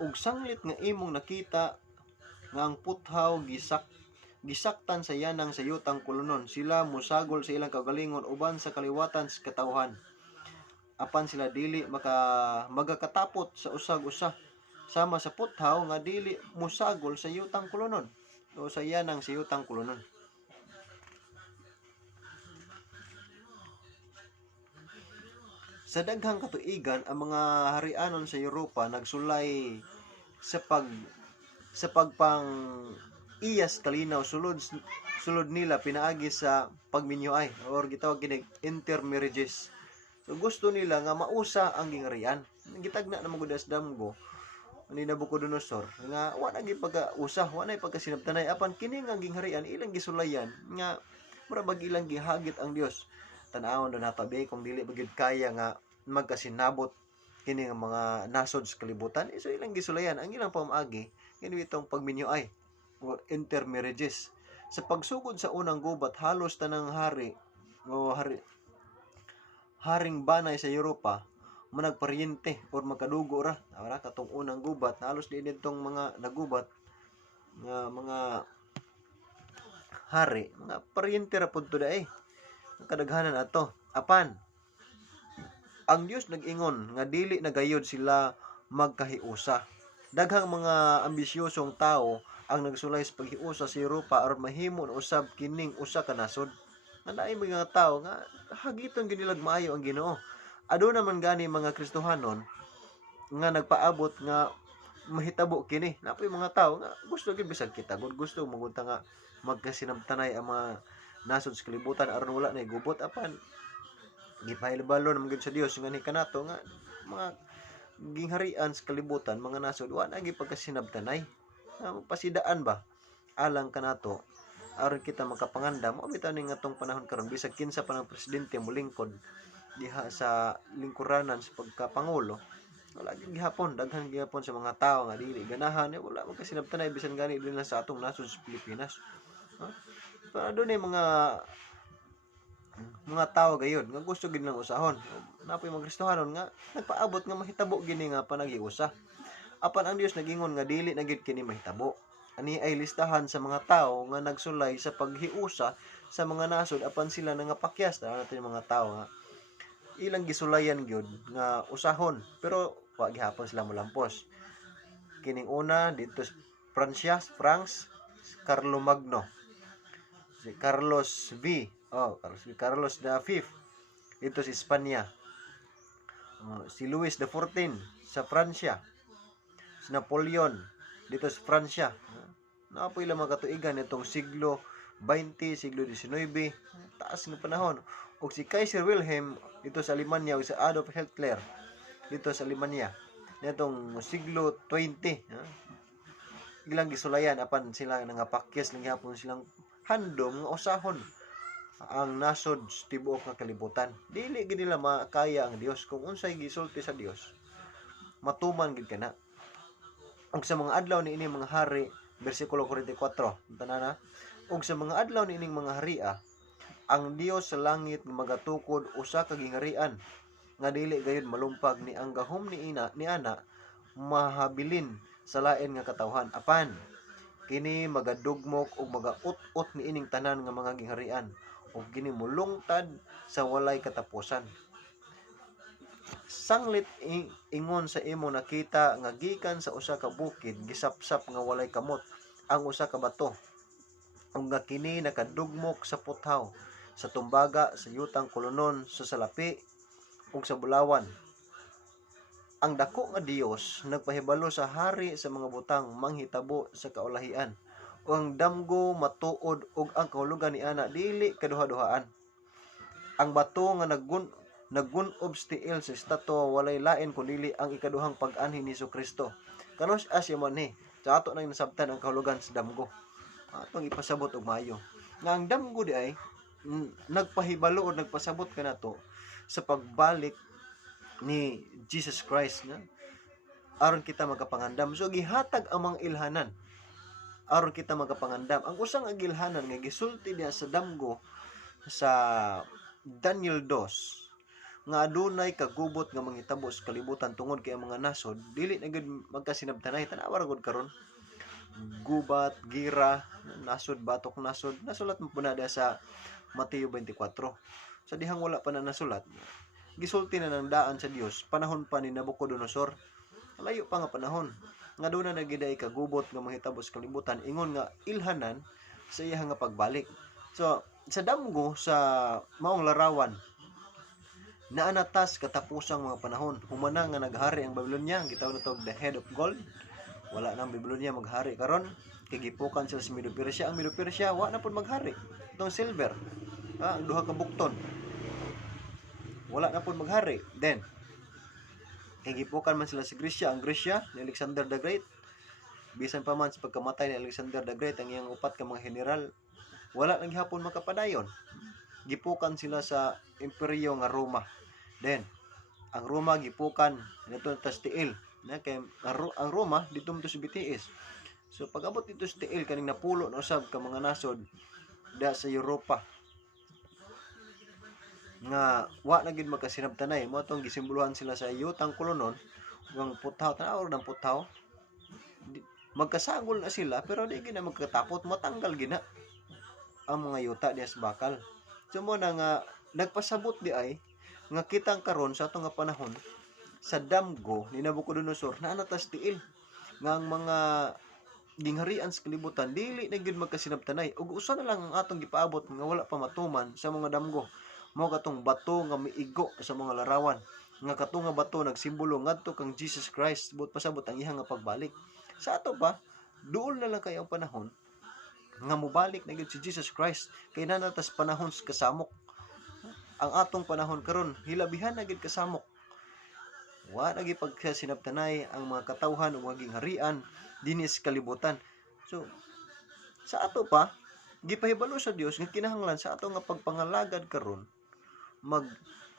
ug sanglit nga imong nakita nga ang puthaw gisaktan sa yanang sa yutang kolonon. Sila musagol sa ilang kaugalingon uban sa kaliwatan sa katawhan. Apan sila dili magakatapot sa usag-usa sama sa puthaw nga dili musagol sa yutang kolonon o sa yanang sa yutang kolonon. Sa daghang katuigan, ang mga harianon sa Europa nagsulay sa pagpang iyas kalinaw sulod nila pinaagi sa pagminyoay or gitawag kini intermarriages. So gusto nila nga mausa ang gingharian. Gitagna na magud as damgo ni Nabucodonosor nga wa na gyud pagka-usa, wa na pagkasinabtanay apan kini nga gingharian ilang gisulayan nga mura bag ilang gihagit ang Dios. Tan-awon na natabi kung dili ba gyud kaya nga magkasinabot kini nga mga nasod sa kalibutan, so ilang gisulayan ang ilang pamaagi kini itong pagminyoay o intermarriages. Sa pagsugod sa unang gubat, halos tanang haring banay sa Europa managparyente or magkadugo ra katong unang gubat. Halos din itong mga nagubat nga mga hari, mga paryente ra pud daay ang kadaghanan ato. Apan ang Dios nag-ingon nga dili na gayud sila magkahiusa. Daghang mga ambisyosong tao ang nagsulay sa paghiusa sa Europa aron mahimo na usab kining usa ka nasod. Naay mga tao nga hagiton gyud nila maayo ang Ginoo. Aduna man gani mga Kristohanon nga nagpaabot nga mahitabo kini. Napoy mga tao nga gusto gyud bisag kita gusto magunta nga magkasinabtanay ang mga nasod sa kalibutan aron wala na gubot. Apan gipahilabalon naman gyud sa Dios nga ni kanato nga mga gingharian sa kalibutan, mga nasod wa na gyud pagkasinabtanay. Pasidaan ba alang kanato aron kita makapangandam mo bitaw ning atong panahon karon bisag kinsa pa ng presidente molingkod diha sa lingkuranan sa pagkapangulo, wala gyud gihapon, daghan gihapon sa mga tao nga dili ganahan wala man kasinabtanay bisan gani din sa atong nasod sa Pilipinas. Pero adunay mga tao gayud nga gusto gid lang usahon. Napoy mga Kristohanon nga nagpaabot nga mahitabo gini nga panagiusa. Apan ang Dios nagingon nga dili na gid kini mahitabo. Ani ay listahan sa mga tao nga nagsulay sa paghiusa sa mga nasod apan sila nangapakyas natin mga tao nga ilang gisulayan gyud nga usahon pero wa gihapon sila molampos. Kining una dito sa France, Carlo Magno. Si Carlos the Fifth dito sa Espanya. Si Louis the 14 sa Pransya. Si Napoleon dito sa Pransya. Napoy lang mga katuigan itong siglo 20, siglo 19, taas ng panahon. O si Kaiser Wilhelm dito sa Alemanya o sa Adolf Hitler dito sa Alemanya nitong siglo 20. Ilang gisulayan apan sila nangapakyas lang gyapon silang handom nga usahon ang nasod tibuok nga kalibutan. Dili gid nila makaya ang Dios kung unsay gisulti sa Dios. Matuman gid kana. Ug sa mga adlaw niini mga hari, bersikulo 44, tanana. Ug sa mga adlaw niining mga haria, ang Dios sa langit magatukod usa ka gingharian nga dili gayud malumpag ni ang gahom ni ana mahabilin sa lain nga katawhan. Apan kini magadugmok ug magaut-ut niining tanan nga mga gingharian ug kini mulungtad sa walay katapusan. Sanglit ingon sa imo nakita nga gikan sa usa ka bukid gisapsap nga walay kamot ang usa ka bato ug nga kini nakadugmok sa puthaw sa tumbaga sa yutang kolonon sa salapi ug sa bulawan. Ang dako nga Dios nagpahibalo sa hari sa mga butang manghitabo sa kaulahian. O ang damgo matuod ug ang kahulugan ni ana dili kaduha-duhaan. Ang bato nga naggunob sa tiil sa estatwa walay lain kundi ang ikaduhang pag-anhi ni Jesucristo. Kanos asya man ni sa ato nang nasabtan ang kahulugan sa damgo. Atong ipasabot og maayo. Nga ang damgo di ay nagpahibalo o nagpasabot kanato sa pagbalik ni Jesus Christ nga aron kita magapangandam. So gihatag ang mga ilhanan aron kita magapangandam. Ang usang agilhanan nga gisulti diha sa damgo sa Daniel 2 nga adunay kagubot nga manghitabo sa kalibutan tungod kay ang mga nasod dili na gid magkasinabtanay. Tanawa ra gud karon gubat, gira, nasod, batok nasod, nasulat mo po na sa Mateo 24. Sa dihang wala pa na nasulat, gisulti na ng daan sa Dios panahon pa ni Nabucodonosor. Layo pa nga panahon nga doon na nagiday kagubot nga mahitabo sa kalibutan ingon nga ilhanan sa iya nga pagbalik. So sa damgo sa maong larawan naanatas katapusang mga panahon humana nga naghari ang Babylonia, ang gitawag na the head of gold. Wala nang Babylonia maghari karon, kay gipukan sila sa Medo Persia. Ang Medo Persia wa na pud maghari. Itong silver, ang duha ka bukton, wala na pud maghari. Then kay gipukan man sila sa Gresya. Ang Gresya ni Alexander the Great, bisan pa man sa pagkamatay ni Alexander the Great ang iyang upat ka mga general, wala nang gihapon makapadayon. Gipukan sila sa imperyo nga Roma. Then ang Roma gipukan nito ta Tiil. Na kay ang Roma dito mo sa BTS. So pag abot dito sa Tiil kaning napulo na usab ka mga nasod da sa Europa nga wa na gid magkasinabtanay. Mo atong gisimbolohan sila sa yutang kolonon ng putaw, tanaw ng putaw. Magkasagol na sila pero di gina magkatapot, matanggal gina ang mga yuta diya sa bakal. So mo na nga nagpasabot di ay nga kitang karon sa atong nga panahon sa damgo ni Nabucodonosor na anatas tiil nga ang mga gingharian sa kalibutan dili na gyud magkasinabtanay ug usa na lang ang atong gipaabot nga wala pa matuman sa mga damgo. Mao katong bato nga miigo sa mga larawan nga katong nga bato nagsimbolo ngadto kang Jesus Christ buot pasabot ang iyang nga pagbalik. Sa ato pa duol na lang kay ang panahon nga mobalik na gyud si Jesus Christ kay nanatas panahon sa kasamok. Ang atong panahon karon hilabihan na gyud kasamok. Wa na gyud pagkasinabtanay ang mga katawhan o maging harian dinhi sa kalibutan. So sa ato pa gipahibalo sa Dios nga kinahanglan sa ato nga pagpangalagad karon mag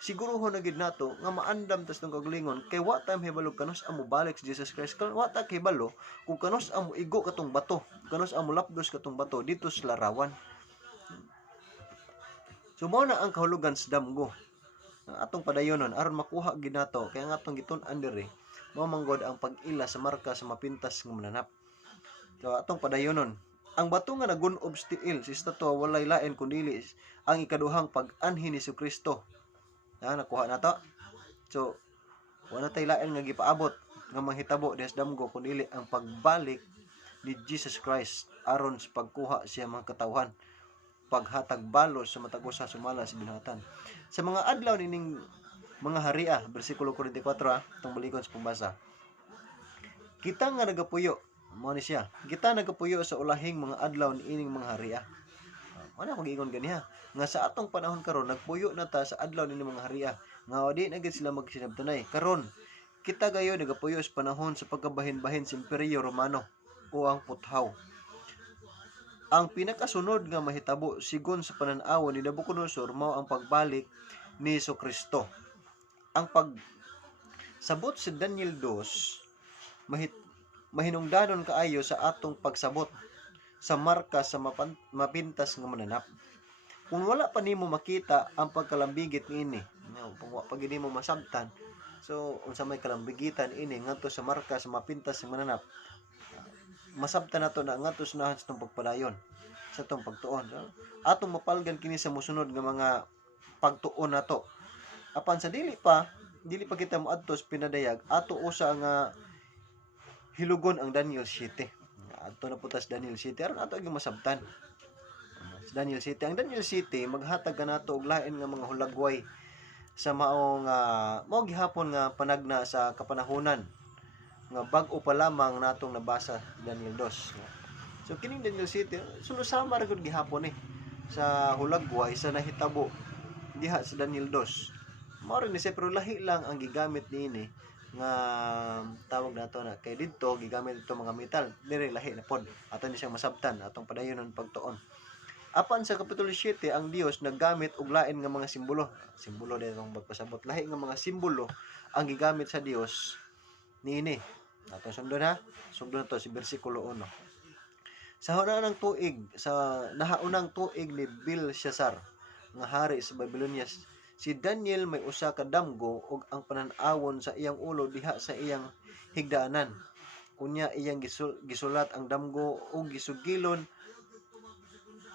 siguruhon na gid nato nga maandam tas ng kaglingon kay wa ta mahibalo kanos amo balik si Jesus Christ. Wa ta kahibalo kung kanos amo igo katong bato, kanos amo lapdos katong bato dito sa larawan. So mao na ang kahulugan sa damgo atong padayonon aron makuha gid nato kay ang atong gitun-an diri mao manggod ang pag-ila sa marka sa mapintas nga mananap. So atong padayonon ang bato nga nagun-ob sa tiil si estatwa walay lain kundi ang ikaduhang pag-anhi ni Jesucristo. Nakuha na to. So wala tay lain nga gipaabot nga manghitabo des damgo kundi ang pagbalik ni Jesus Christ aron sa pagkuha siya mga katawhan, paghatag balos sa matag usa sumala sa binhatan. Sa mga adlaw nining mga haria, bersikulo 44 itong balikon sa pambasa. Kita nga nagapuyo, mao ni siya. Kita nagapuyo sa ulahing mga adlaw niining mga haria. Ano akong giingon ganiha? Nga sa atong panahon karon nagpuyo na ta sa adlaw nining mga haria. Nga di na gid sila magsinabtanay. Karon kita gayo nagapuyo sa panahon sa pagkabahin-bahin sa Imperyo Romano o ang puthaw. Ang pinakasunod nga mahitabo sigon sa panan-aw ni Nabucodonosor mao ang pagbalik ni Jesucristo. Ang pagsabot si Daniel 2 mahinungdanon kaayo sa atong pagsabot sa marka sa mapintas nga mananap. Kung wala pa nimo makita ang pagkalambigit niini, kung wala pa gid nimo masabtan, so unsa may kalambigitan ini ngadto sa marka sa mapintas nga mananap, masabtan nato na ngadto sa nahan sa itong pagpadayon sa itong pagtuon. So, atong mapalgan kini sa mosunod nga mga pagtuon nato. Apan sa dili pa kita moadto sa pinadayag, ato usa nga hilugon ang Daniel 7. Ato na putas Daniel 7 aron ato gyud masabtan. Sa Daniel 7, ang Daniel 7 maghatag kanato og lain nga mga hulagway sa maong mao gihapon nga panagna sa kapanahunan nga bag-o pa lamang natong nabasa Daniel 2. So kining Daniel 7 sulusama ra gud gihapon sa hulagway sa nahitabo diha sa Daniel 2. Mao rin siya pero lahi lang ang gigamit niini nga tawag nato na kay didto gigamit ito mga metal dire lahi na pod ato ni siyang masabtan atong padayonon pagtuon. Apan sa kapitulo 7 ang Dios naggamit og lain nga mga simbolo ditong magpasabot lahi nga mga simbolo ang gigamit sa Dios niini. Ato sundon to si bersikulo 1. Sa hunanang tuig sa nahaunang tuig ni Belshazzar nga hari sa Babylonia Si Daniel may usa ka damgo ug ang panan-awon sa iyang ulo diha sa iyang higdaanan. Unya iyang gisulat ang damgo ug gisugilon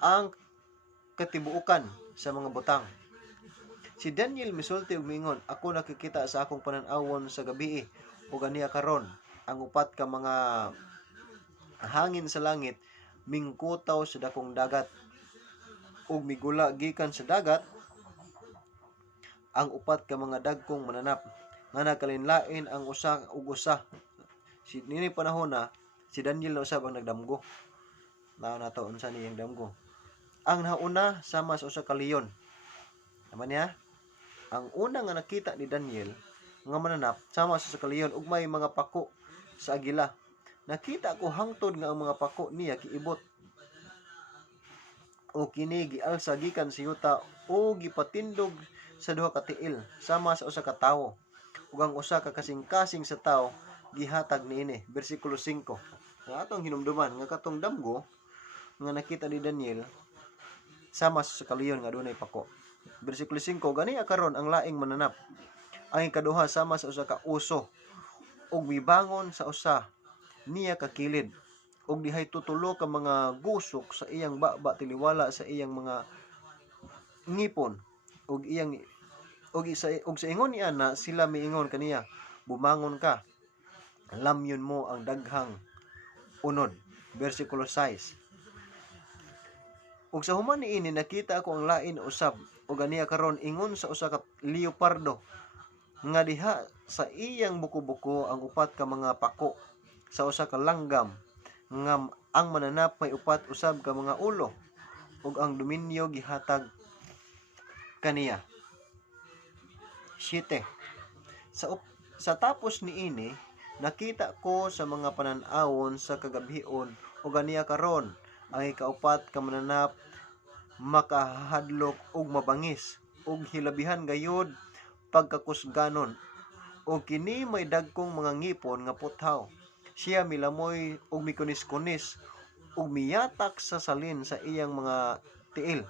ang katibuukan sa mga butang. Si Daniel misulti og miingon, ako nakikita sa akong panan-awon sa gabii ug aniya karon ang upat ka mga hangin sa langit mingkutaw sa dakong dagat ug migula gikan sa dagat ang upat ka mga dagkong mananap nga nagkalinlain ang usa ug usa. Si nini panahon na si Daniel na usab ang nagdamgo. Nato unsa niyang damgo. Ang nauna sama sa usa ka leon. Naman niya, ang una nga nakita ni Daniel nga mananap sama sa usa ka leon ug may mga pako sa agila. Nakita ko hangtod nga ang mga pako niya kiibot o kini gialsa gikan sa yuta o gipatindog sa duha ka tiil sama sa usa ka tawo ug ang usa ka kasing-kasing sa tawo gihatag niini. Bersikulo 5. Nga atong hinumduman nga katong damgo nga nakita ni Daniel sama sa kaleyon nga dunay pako. Bersikulo 5, gani karon ang laing mananap. Ang ikaduha sama sa usa ka uso ug mibangon sa usa niya ka kilid ug dihay tutulo ka mga gusok sa iyang baba tiliwala sa iyang mga ngipon ug sa ingon ni ana sila miingon kaniya, bumangon ka, lamyon mo ang daghang unod. Bersikulo 6. Ug sa human niini nakita ako ang lain usab ug aniya karon ingon sa usa ka leopardo nga diha sa iyang buko-buko ang upat ka mga pako sa usa ka langgam nga ang mananap may upat usab ka mga ulo ug ang dominyo gihatag kaniya. 7. Sa tapos niini nakita ko sa mga panan-awon sa kagabhion ug aniya karon ang ikaupat ka mananap makahadlok ug mabangis ug hilabihan gayud pagkakusganon ug kini may dagkong mga ngipon nga puthaw. Siya milamoy ug mikunis-kunis ug miyatak sa salin sa iyang mga tiil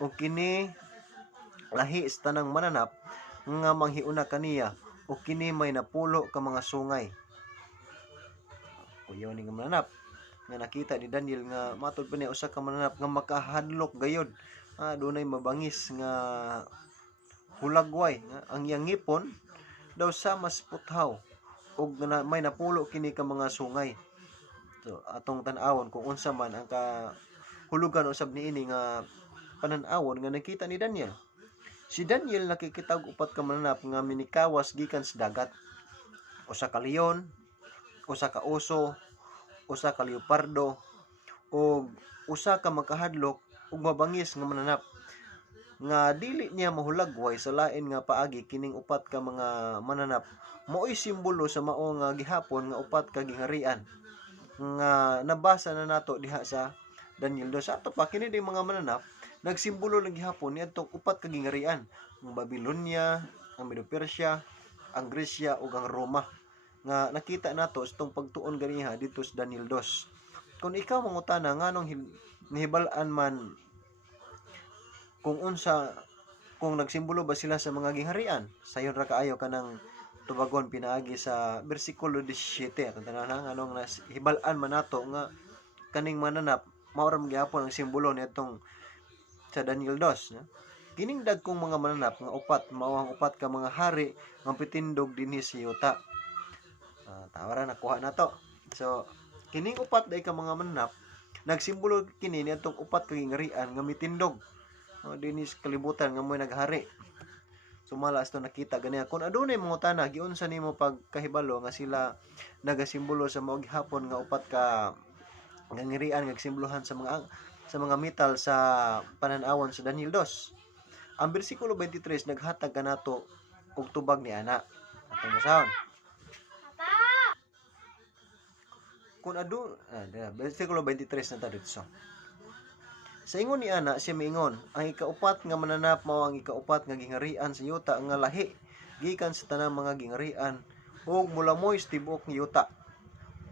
ug kini lahi sa tanang mananap nga manghiuna kaniya ug kini may napulo ka mga sungay. Kuyaw ni nga mananap nga nakita ni Daniel nga matod pa niya usa ka mananap nga makahadlok gayud. Dunay mabangis nga hulagway nga ang iyang ngipon daw sama sa puthaw ug may napulo kini ka mga sungay. So atong tan-awon kung unsa man ang kahulugan usab niini nga panan-awon nga nakita ni Daniel. Si Daniel nakikita og upat ka mananap nga minikawas gikan sa dagat. Usa ka leon, usa ka oso, usa ka leopardo ug usa ka makahadlok ug mabangis nga mananap nga dili niya mahulagway sa lain nga paagi. Kining upat ka mga mananap mao'y simbolo sa mao nga gihapon nga upat ka gingharian nga nabasa na nato diha sa Daniel 2. Sa ato pa kini di mga mananap nagsimbolo lang gihapon niadtong upat ka gingharian, ang Babylonia, ang Medo-Persia, ang Gresya ug ang Roma nga nakita nato sa tong pagtuon ganiha dito sa Daniel 2. Kung ikaw mangutana nganong nahibal-an man kung nagsimbolo ba sila sa mga gingharian, sayon ra kaayo kanang tubagon pinaagi sa bersikulo 17. Atong tanan nganong nahibal-an man nato nga kaning mananap mao ra gyapon ang simbolo nitong sa Daniel 2. Kining dagkong mga mananap nga upat mao ang upat ka mga hari nga pitindog dinhi sa yuta. Tawara nakuha nato. So kining upat day ka mga mananap nagsimbolo kini nitong upat ka gingharian nga mitindog dinhi sa kalibutan nga mo'y naghari. Sumalas to nakita ganiya. Kung adunay mangutana giunsa nimo pagkahibalo nga sila nagasimbolo sa mao gihapon nga upat ka gingharian nga simbolohan sa mga metal sa panan-awon sa Daniel 2. Ang bersikulo 23 naghatag kanato og tubag ni ana. Atong basahon. Kung bersikulo 23 na ta dito. Sa ingon ni ana siya miingon, ang ikaupat nga mananap mao ang ikaupat nga gingharian sa yuta nga lahi gikan sa tanang mga gingharian ug mulamoy sa tibuok nga yuta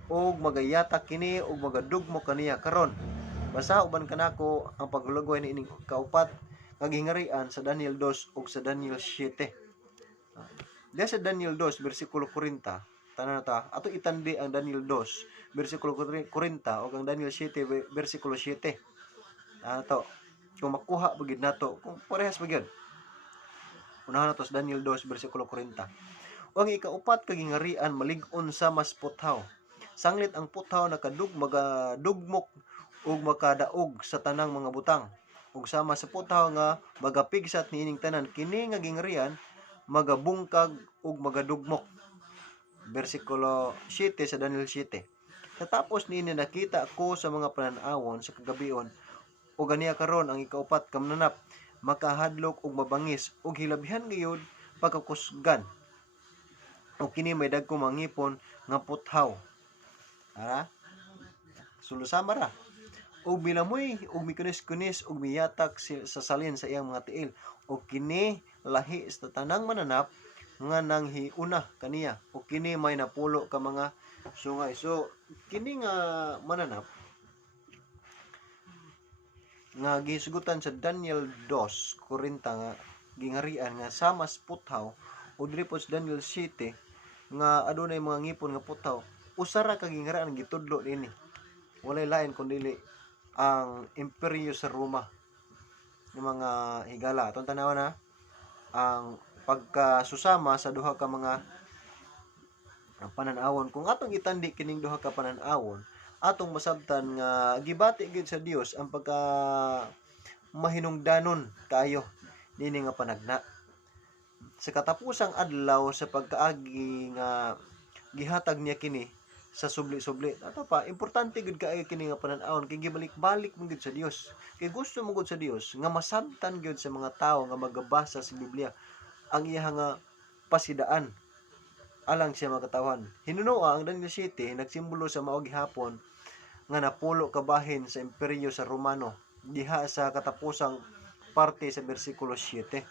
ug magayatak kini ug magadugmo kaniya karon. Basa uban kanako ang paghulagway niining kaupat kagingarian sa Daniel 2 ug sa Daniel 7. Diya sa Daniel 2 bersikulo 40, tanan ta ato itandi ang Daniel 2 bersikulo 40 ug ang Daniel 7 bersikulo 7. To kung makuha pagid nato kung parehas pagid. Unahan nato sa Daniel 2 bersikulo 40. Ang ikaupat kagingarian malig-on sa mas puthaw. Sanglit ang puthaw magadugmok ug makadaog sa tanang mga butang. Ug sama sa puthaw nga magapigsat niining tanan kini nga gingarian magabungkag ug magadugmok. Bersikulo 7 sa Daniel 7. Katapos niini nakita ko sa mga panan-awon sa kagabion ug ganiya karon ang ikaupat ka mananap makahadlok ug mabangis ug hilabihan gayud pagkakusgan. O kini may dagkong mangipon nga puthaw. Ara? Sulusama ra. O bilamoy ug mikunis-kunis ug miyatak sa salin sa iyang mga tiil. O kini lahi sa tanang mananap nga nang hiuna kaniya. O kini may napulo ka mga sungay. So kini nga mananap nga gisugutan sa Daniel 2:40 nga gingarian nga samas puthaw o diri po sa Daniel 7 nga adunay mga ngipon nga puthaw. Usa ra ka gingarian gitudlo dinhi. Walay lain kundi ang imperyo sa Roma ng mga higala. Atong tanawan na ang pagkasusama sa duha ka mga panan-awon. Kung atong itandi kining duha ka panan-awon, atong masabtan nga gibati gid sa Dios ang pagka mahinungdanon kayo nini nga panagna. Sa katapusang adlaw sa pagkaagi nga gihatag niya kini sa subli-subli. Ato pa, importante gud kaayo kini nga panan-awon kay gibalik-balik mo gud sa Dios. Kay gusto mo gud sa Dios nga masabtan gud sa mga tawo nga magabasa sa Biblia ang iya nga pasidaan alang siya makatawhan. Hinunoa ang Daniel 7 nagsimbolo sa mao gihapon nga napulo ka bahin sa imperyo sa Romano diha sa katapusang parte sa bersikulo 7.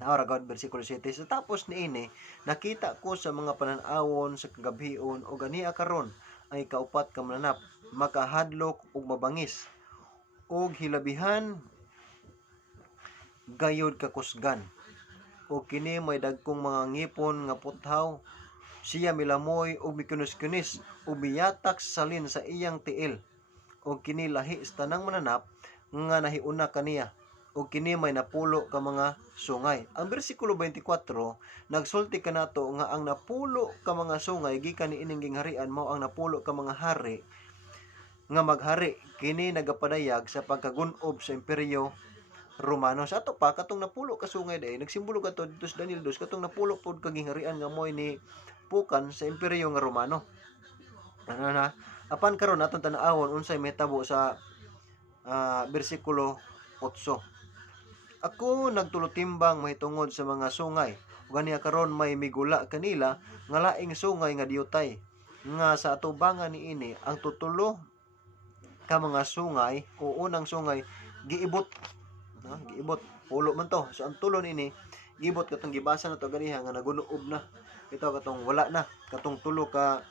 Naora God bersikulo 7. So tapos niini nakita ko sa mga panan-awon sa kagabion o ganiya karon ay kaupat ka mananap makahadlok ug mabangis ug hilabihan gayud kakusgan. O kini may dagkong mga ngipon nga puthaw siya milamoy ug mikunis-kunis ug miyatak sa salin sa iyang tiil. O kini lahi sa tanang mananap nga nahiuna kaniya. O kini may napulo ka mga sungay. Ang bersikulo 24 nagsulti kanato nga ang napulo ka mga sungay gikan niining gingharian mao ang napulo ka mga hari nga maghari kini nagapadayag sa pagkagun-ob sa imperyo Romano. Sa ato pa katong napulo ka sungay day nagsimbolo kadto dito sa Daniel 2 katong napulo pod ka gingharian nga moy ni pukan sa imperyo nga Romano. Ano na? Apan karon atong tan-awon unsay mahitabo sa bersikulo 8. Ako nagtulotimbang mahitungod sa mga sungay. Ug ganiya karon may migula kanila nga laing sungay nga diutay. Nga sa atubangan niini ang tutulo ka mga sungay o unang sungay giibot. Giibot pulo man to. So ang tulo niini giibot katong gibasa na to ganiha nga nagunuob na. Ito katong wala na katong tulo ka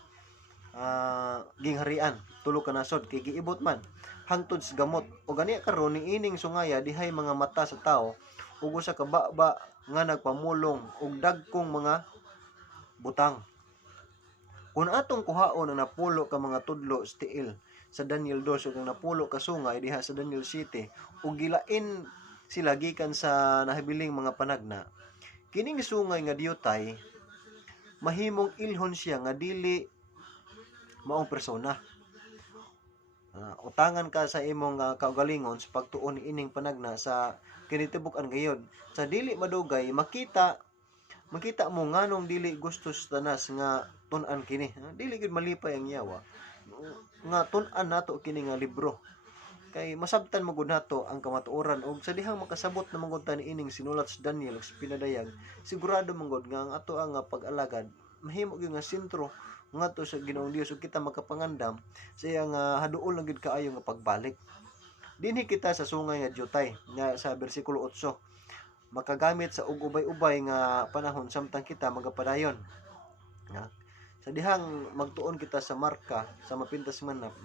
gingharian, tulo ka nasod kay giibot man hangtod sa gamot. O ganiya karon niining sungaya dihay mga mata sa tao ug usa ka baba nga nagpamulong og dagkong mga butang. Kung atong kuhaon ang napulo ka mga tudlo sa tiil sa Daniel 2 ug ang napulo ka sungay diha sa Daniel 7 ug gilain sila gikan sa nahibiling mga panagna, kining sungay nga diutay mahimong ilhon siya nga dili maong persona. Utangan ka sa imong kaugalingon sa pagtuon ining panagna sa kinitibuk-an gayud. Sa dili madugay makita mo nganong dili gusto sa tanas nga tun-an kini. Dili gid malipay ang yawa nga tun-an nato kini nga libro. Kay masabtan mo gud nato ang kamatuoran ug sa dihang makasabot na mangud ta niining sinulat sa Daniel sa pinadayag, sigurado mangud nga ang ato ang pag-alagad mahimo gyud nga sentro ngadto sa Ginoong Dios ug kita makapangandam sa iyang haduol na gid kaayo nga pagbalik. Dinhi kita sa sungay nga diutay nga sa bersikulo 8 makagamit sa ubay-ubay nga panahon samtang kita magapadayon. Sa dihang magtuon kita sa marka sa mapintas manap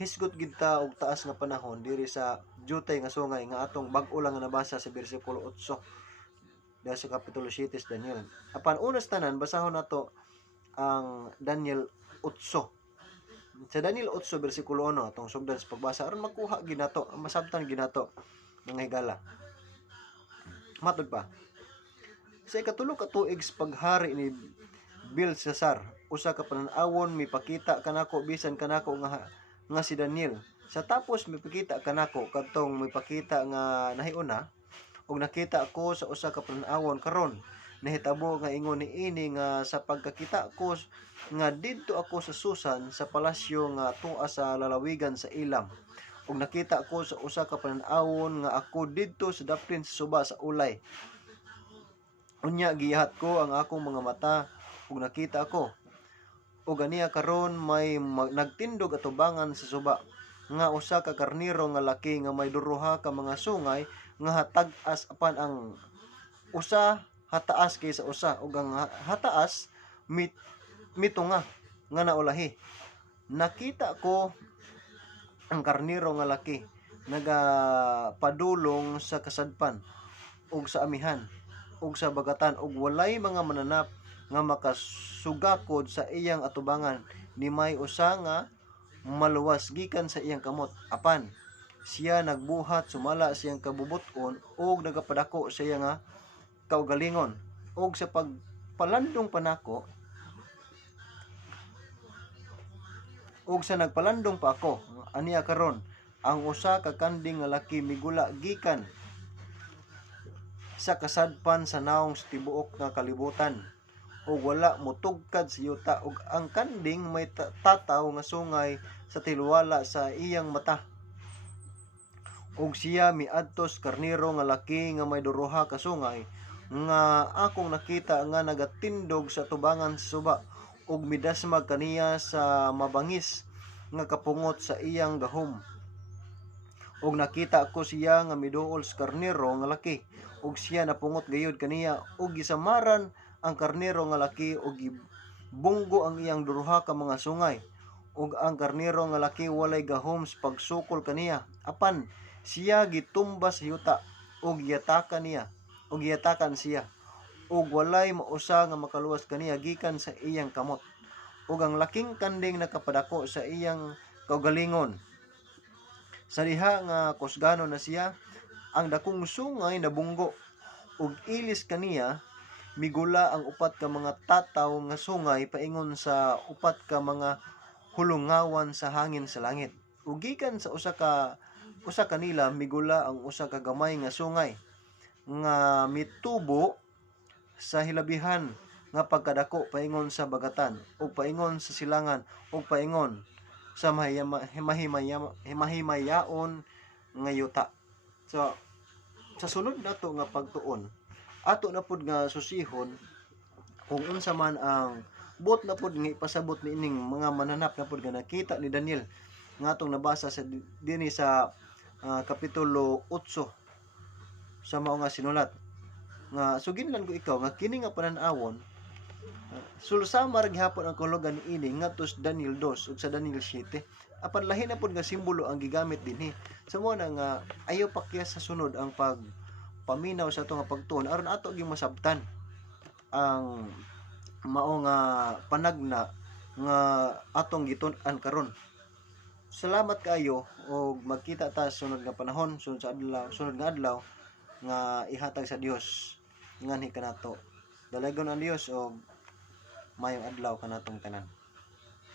hisgot gid ta og taas nga panahon diri sa jutay nga sungay nga atong bag-o lang nga nabasa sa bersikulo 8 dahil sa kapitulo 7 sa Daniel. Apan unas tanan basahon nato ang Daniel 8. Sa Daniel 8 bersikulo 1 atong sugdan sa pagbasa aron makuha ginato, masabtan ginato mga higala. Matod pa. Sa ikatulo ka tuig sa paghari ni Belshazzar, usa ka panan-awon mipakita kanako bisan kanako nga si Daniel. Sa tapos mipakita kanako kadtong mipakita nga nahiuna ug nakita ako sa usa ka panan-awon karon nahitabo nga ingon niini nga sa pagkakita ko nga didto ako sa Susan sa palasyo nga tuwa sa lalawigan sa ilam ug nakita ko sa usa ka panan-awon nga ako didto sa daplin sa suba sa ulay. Unya giyahat ko ang akong mga mata ug nakita ako ug aniya karon may nagtindog atubangan sa suba nga usa ka karnero nga laki nga may duruha ka mga sungay nga hatag-as apan ang usa hataas kaysa usa ug ang hataas mitunga nga naulahi. Nakita ko ang karnero nga laki nagapadulong sa kasadpan ug sa amihan ug sa bagatan ug walay mga mananap nga makasugakod sa iyang atubangan ni may usa nga maluwas gikan sa iyang kamot apan siya nagbuhat sumala sa iyang kabubuton ug nagapadako sa iyang kaugalingon ug sa pagpalandong panako ug sa nagpalandong pa ako aniya karon ang usa ka kanding nga laki migula gikan sa kasadpan sa naong sa tibuok nga kalibutan ug wala motugkad sa yuta ug ang kanding may tataw nga sungay sa tilwala sa iyang mata ug siya miadto sa karnero nga laki nga may duruha ka sungay nga akong nakita nga nagatindog sa tubangan sa suba ug midasmag kaniya sa mabangis nga kapungot sa iyang gahom ug nakita ko siya nga miduol sa karnero nga laki ug siya napungot gayud kaniya ug gisamaran ang karnero nga laki ug gibunggo ang iyang duruha ka mga sungay ug ang karnero nga laki walay gahom sa pagsukol kaniya apan siya gitumbas sa yuta ug giyatakan siya ug walay mausa nga makaluwas kaniya gikan sa iyang kamot ug ang laking kanding nakapadako sa iyang kaugalingon sa diha nga kusgano na siya ang dakong sungay nabunggo ug ilis kaniya migula ang upat ka mga tataw nga sungay paingon sa upat ka mga hulungawan sa hangin sa langit ug gikan sa usa kanila migula ang usa ka gamay nga sungay nga mitubo sa hilabihan nga pagkadako paingon sa bagatan ug paingon sa silangan ug paingon sa mahimayaon nga yuta. So sa sunod nato nga pagtuon ato na pud nga susihon kung unsa man ang buot na pud nga ipasabot niining mga mananap na pud nga nakita ni Daniel nga atong nabasa sa dinhi sa kapitulo 8 sa mao nga sinulat nga suginlan ko ikaw nga kini nga panan-awon sulsamar gihapon ang kahulugan niini ngadto sa Daniel 2 ug sa Daniel 7 apan lahi na pud nga simbolo ang gigamit dinhi sa mo na nga ayaw pakyas sa sunod ang paminaw sa ato nga pagtuon aron ato gyud masabtan ang mao nga panagna nga atong gitun-an karon. Salamat kayo ug magkita ta sunod nga panahon sunod nga adlaw nga ihatag sa Dios nganhi kanato. Dalagon ang Dios og mayong adlaw kanatong tanan.